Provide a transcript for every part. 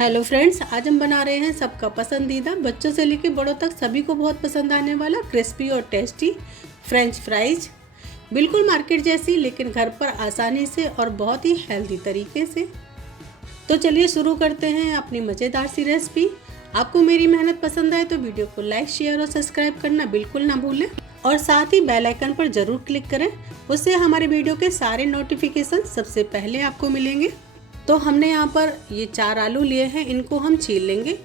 Hello friends, आज हम बना रहे हैं सबका पसंदीदा, बच्चों से लेकर बड़ों तक सभी को बहुत पसंद आने वाला क्रिस्पी और टेस्टी फ्रेंच फ्राइज। बिल्कुल मार्केट जैसी, लेकिन घर पर आसानी से और बहुत ही हेल्दी तरीके से। तो चलिए शुरू करते हैं अपनी मज़ेदार सी रेसिपी। आपको मेरी मेहनत पसंद आए तो वीडियो को लाइक, शेयर और सब्सक्राइब करना बिल्कुल ना भूलें और साथ ही बेल आइकन पर ज़रूर क्लिक करें। उससे हमारे वीडियो के सारे नोटिफिकेशन सबसे पहले आपको मिलेंगे। तो हमने यहाँ पर ये 4 आलू लिए हैं, इनको हम छील लेंगे।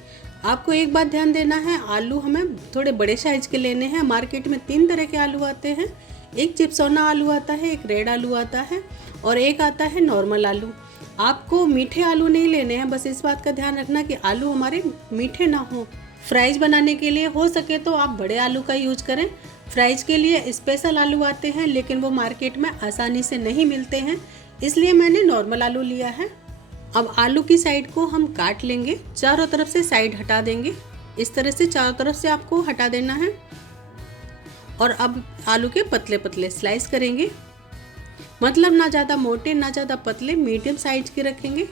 आपको एक बात ध्यान देना है, आलू हमें थोड़े बड़े साइज़ के लेने हैं। मार्केट में 3 तरह के आलू आते हैं, एक चिप्सोना आलू आता है, एक रेड आलू आता है और एक आता है नॉर्मल आलू। आपको मीठे आलू नहीं लेने हैं, बस इस बात का ध्यान रखना कि आलू हमारे मीठे ना हो। फ्राइज बनाने के लिए हो सके तो आप बड़े आलू का यूज करें। फ्राइज के लिए स्पेशल आलू आते हैं, लेकिन वो मार्केट में आसानी से नहीं मिलते हैं, इसलिए मैंने नॉर्मल आलू लिया है। अब आलू की साइड को हम काट लेंगे, चारों तरफ से साइड हटा देंगे। इस तरह से चारों तरफ से आपको हटा देना है। और अब आलू के पतले पतले स्लाइस करेंगे, मतलब ना ज़्यादा मोटे ना ज़्यादा पतले, मीडियम साइज के रखेंगे।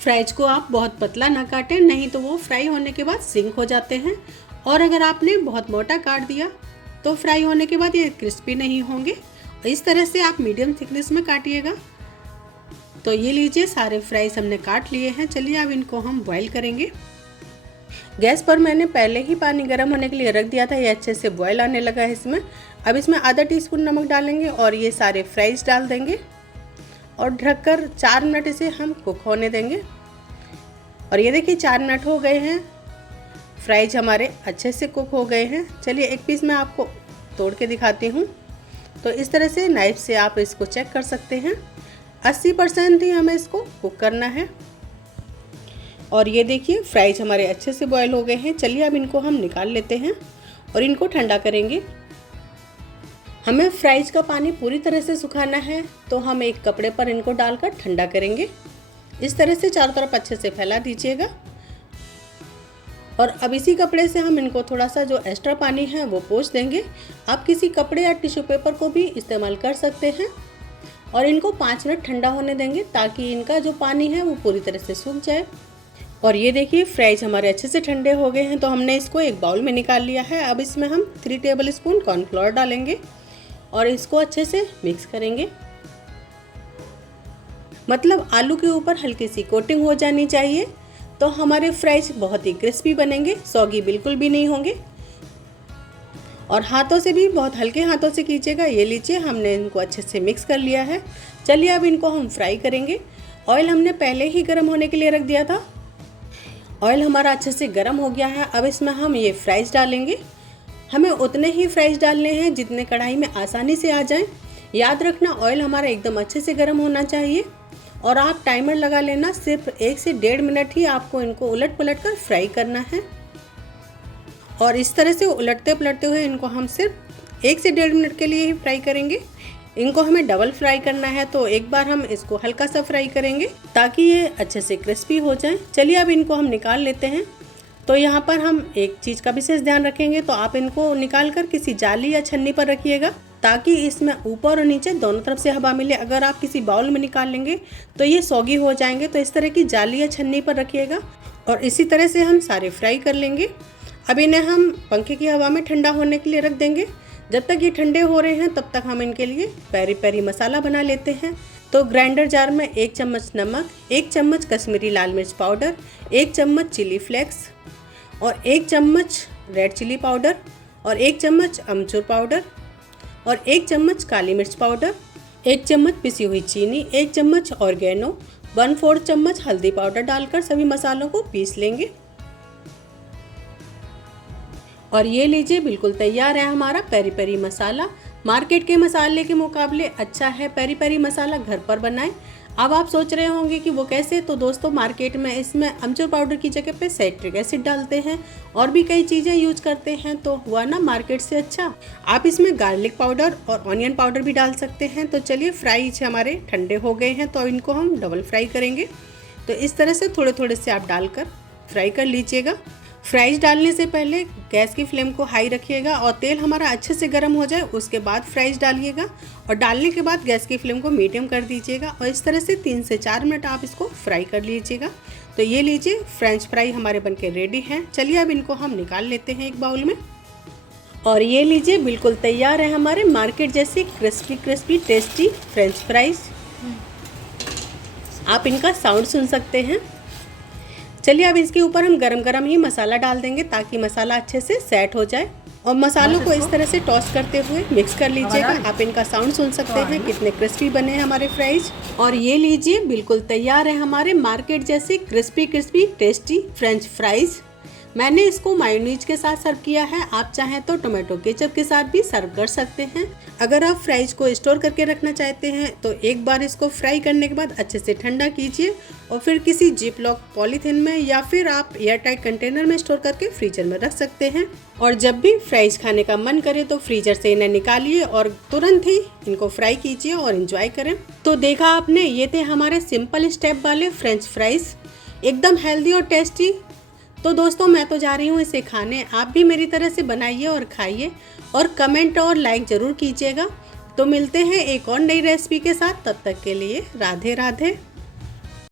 फ्राइज को आप बहुत पतला ना काटें, नहीं तो वो फ्राई होने के बाद सिंक हो जाते हैं। और अगर आपने बहुत मोटा काट दिया तो फ्राई होने के बाद ये क्रिस्पी नहीं होंगे। इस तरह से आप मीडियम थिकनेस में काटिएगा। तो ये लीजिए, सारे फ्राइज हमने काट लिए हैं। चलिए अब इनको हम बॉईल करेंगे। गैस पर मैंने पहले ही पानी गर्म होने के लिए रख दिया था, ये अच्छे से बॉईल आने लगा है इसमें। अब इसमें आधा टीस्पून नमक डालेंगे और ये सारे फ्राइज डाल देंगे और ढककर 4 मिनट इसे हम कुक होने देंगे। और ये देखिए 4 मिनट हो गए हैं, फ्राइज हमारे अच्छे से कुक हो गए हैं। चलिए एक पीस मैं आपको तोड़ के दिखाती हूँ। तो इस तरह से नाइफ से आप इसको चेक कर सकते हैं। 80% ही हमें इसको कुक करना है। और ये देखिए फ्राइज हमारे अच्छे से बॉयल हो गए हैं। चलिए अब इनको हम निकाल लेते हैं और इनको ठंडा करेंगे। हमें फ्राइज का पानी पूरी तरह से सुखाना है, तो हम एक कपड़े पर इनको डालकर ठंडा करेंगे। इस तरह से चारों तरफ अच्छे से फैला दीजिएगा। और अब इसी कपड़े से हम इनको थोड़ा सा जो एक्स्ट्रा पानी है वो पोंछ देंगे। आप किसी कपड़े या टिश्यू पेपर को भी इस्तेमाल कर सकते हैं। और इनको 5 मिनट ठंडा होने देंगे, ताकि इनका जो पानी है वो पूरी तरह से सूख जाए। और ये देखिए फ्राइज हमारे अच्छे से ठंडे हो गए हैं, तो हमने इसको एक बाउल में निकाल लिया है। अब इसमें हम 3 टेबल स्पून कॉर्नफ्लोर डालेंगे और इसको अच्छे से मिक्स करेंगे। मतलब आलू के ऊपर हल्की सी कोटिंग हो जानी चाहिए, तो हमारे फ्राइज बहुत ही क्रिस्पी बनेंगे, सॉगी बिल्कुल भी नहीं होंगे। और हाथों से भी बहुत हल्के हाथों से कीजिएगा। ये लीजिए हमने इनको अच्छे से मिक्स कर लिया है। चलिए अब इनको हम फ्राई करेंगे। ऑयल हमने पहले ही गर्म होने के लिए रख दिया था। ऑयल हमारा अच्छे से गर्म हो गया है। अब इसमें हम ये फ्राइज डालेंगे। हमें उतने ही फ्राइज डालने हैं जितने कढ़ाई में आसानी से आ जाएं। याद रखना ऑयल हमारा एकदम अच्छे से गर्म होना चाहिए। और आप टाइमर लगा लेना, सिर्फ 1 से 1.5 मिनट ही आपको इनको उलट पलट कर फ्राई करना है। और इस तरह से उलटते पलटते हुए इनको हम सिर्फ 1 से 1.5 मिनट के लिए ही फ्राई करेंगे। इनको हमें डबल फ्राई करना है, तो एक बार हम इसको हल्का सा फ्राई करेंगे ताकि ये अच्छे से क्रिस्पी हो जाए। चलिए अब इनको हम निकाल लेते हैं। तो यहाँ पर हम एक चीज़ का विशेष ध्यान रखेंगे, तो आप इनको निकाल कर किसी जाली या छन्नी पर रखिएगा, ताकि इसमें ऊपर और नीचे दोनों तरफ से हवा मिले। अगर आप किसी बाउल में निकाल लेंगे तो ये सॉगी हो जाएंगे, तो इस तरह की जाली या छन्नी पर रखिएगा। और इसी तरह से हम सारे फ्राई कर लेंगे। अब इन्हें हम पंखे की हवा में ठंडा होने के लिए रख देंगे। जब तक ये ठंडे हो रहे हैं तब तक हम इनके लिए पेरी पेरी मसाला बना लेते हैं। तो ग्राइंडर जार में 1 चम्मच नमक, 1 चम्मच कश्मीरी लाल मिर्च पाउडर, 1 चम्मच चिली फ्लेक्स और 1 चम्मच रेड चिली पाउडर और 1 चम्मच अमचूर पाउडर और 1 चम्मच काली मिर्च पाउडर, 1 चम्मच पिसी हुई चीनी, 1 चम्मच ऑर्गेनो, 1/4 चम्मच हल्दी पाउडर डालकर सभी मसालों को पीस लेंगे। और ये लीजिए बिल्कुल तैयार है हमारा पेरी पेरी मसाला। मार्केट के मसाले के मुकाबले अच्छा है पेरी पेरी मसाला घर पर बनाएं। अब आप सोच रहे होंगे कि वो कैसे, तो दोस्तों मार्केट में इसमें अमचूर पाउडर की जगह पे साइट्रिक एसिड डालते हैं और भी कई चीज़ें यूज करते हैं, तो हुआ ना मार्केट से अच्छा। आप इसमें गार्लिक पाउडर और ऑनियन पाउडर भी डाल सकते हैं। तो चलिए फ्राइज हमारे ठंडे हो गए हैं, तो इनको हम डबल फ्राई करेंगे। तो इस तरह से थोड़े थोड़े से आप डालकर फ्राई कर लीजिएगा। फ्राइज डालने से पहले गैस की फ्लेम को हाई रखिएगा और तेल हमारा अच्छे से गर्म हो जाए उसके बाद फ्राइज डालिएगा। और डालने के बाद गैस की फ्लेम को मीडियम कर दीजिएगा और इस तरह से 3 से 4 मिनट आप इसको फ्राई कर लीजिएगा। तो तो ये लीजिए, फ्रेंच फ्राई हमारे बनके रेडी हैं। चलिए अब इनको हम निकाल लेते हैं एक बाउल में। और ये लीजिए, बिल्कुल तैयार है हमारे मार्केट जैसी crispy crispy tasty French fries. आप इनका साउंड सुन सकते हैं। चलिए अब इसके ऊपर हम गरम गरम ही मसाला डाल देंगे ताकि मसाला अच्छे से सेट हो जाए। और मसालों को इस तरह से टॉस करते हुए मिक्स कर लीजिएगा। आप इनका साउंड सुन सकते हैं कितने क्रिस्पी बने हैं हमारे फ्राइज। और ये लीजिए, बिल्कुल तैयार है हमारे मार्केट जैसी crispy crispy tasty French fries. मैंने इसको मायोनीज के साथ सर्व किया है। आप चाहें तो टोमेटो केचप के साथ भी सर्व कर सकते हैं। अगर आप फ्राइज को स्टोर करके रखना चाहते हैं तो एक बार इसको फ्राई करने के बाद अच्छे से ठंडा कीजिए और फिर किसी जिप लॉक पॉलीथिन में या फिर आप एयर टाइट कंटेनर में स्टोर करके फ्रीजर में रख सकते हैं। और जब भी फ्राइज खाने का मन करे तो फ्रीजर से इन्हें निकालिए और तुरंत ही इनको फ्राई कीजिए और एंजॉय करें। तो देखा आपने, ये थे हमारे सिंपल स्टेप वाले फ्रेंच फ्राइज, एकदम हेल्दी और टेस्टी। तो दोस्तों मैं तो जा रही हूँ इसे खाने, आप भी मेरी तरह से बनाइए और खाइए और कमेंट और लाइक ज़रूर कीजिएगा। तो मिलते हैं एक और नई रेसिपी के साथ, तब तक के लिए राधे राधे।